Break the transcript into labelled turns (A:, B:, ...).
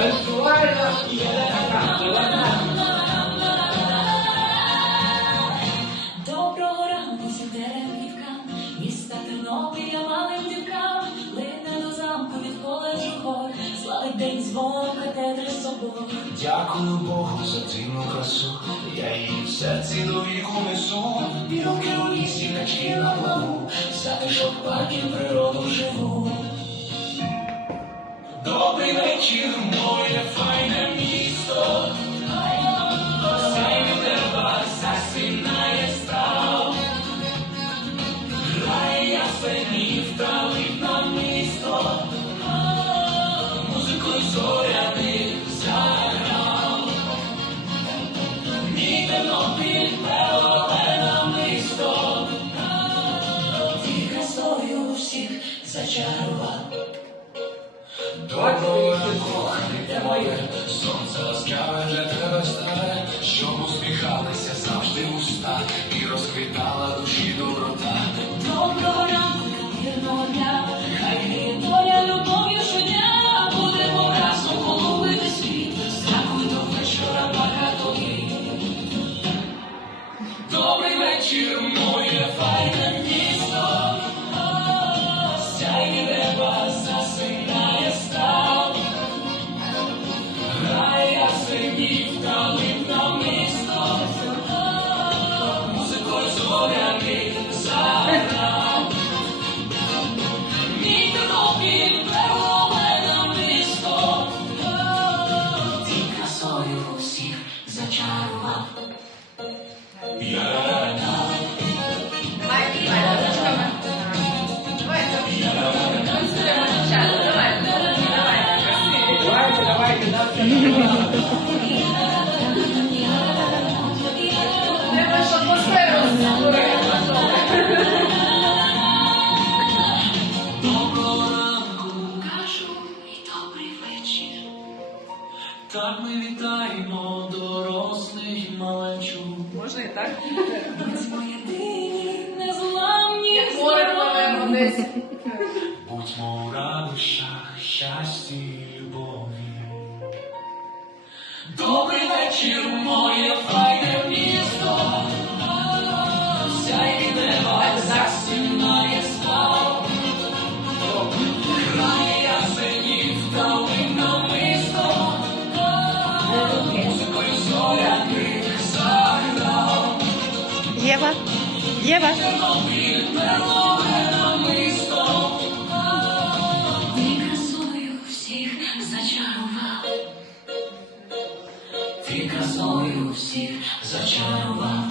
A: Танцювальна і.
B: Доброго ранку всім дерев'янкам, міста Тернопіля малим дівкам, лине до замку від коледжу хор, славить день дзвон, катедри собор.
C: Дякую Богу за цінну красу, я її в серці віку несу, білки у лісі, качки на плаву, затишок парків природу живу. Добрий вечір, моє файне місто, сяйві неба засинає став, грає ясенів та видно місто, музикою зоряних заграв. Мій Тернопіль пелове місто,
B: Ти красою всіх зачарував.
C: Кохане моє, сонце ласкаве для тебе старе, щоб усміхалися завжди уста і розквітала душі доброта.
B: Доброго ранку, мирного дня, хай гріє доля любов'ю щодня, будемо разом голубити світ, дякую до вечора багатої.
C: Добрий вечір,
D: Треба ж атмосферу створити.
C: ранку.
B: Кажу і добрий вечір.
C: Так ми вітаємо дорослих малечу.
D: Можна і так?
B: Незламні.
C: Будьмо у радощах, щасті любові. Добрий вечір, моє файне місто. Сяй неба засінає слав. Грає ясенів та винно місто. Музикою зоряних заграв.
E: Єва, Єва.
C: Тернопіль красою всіх зачарував.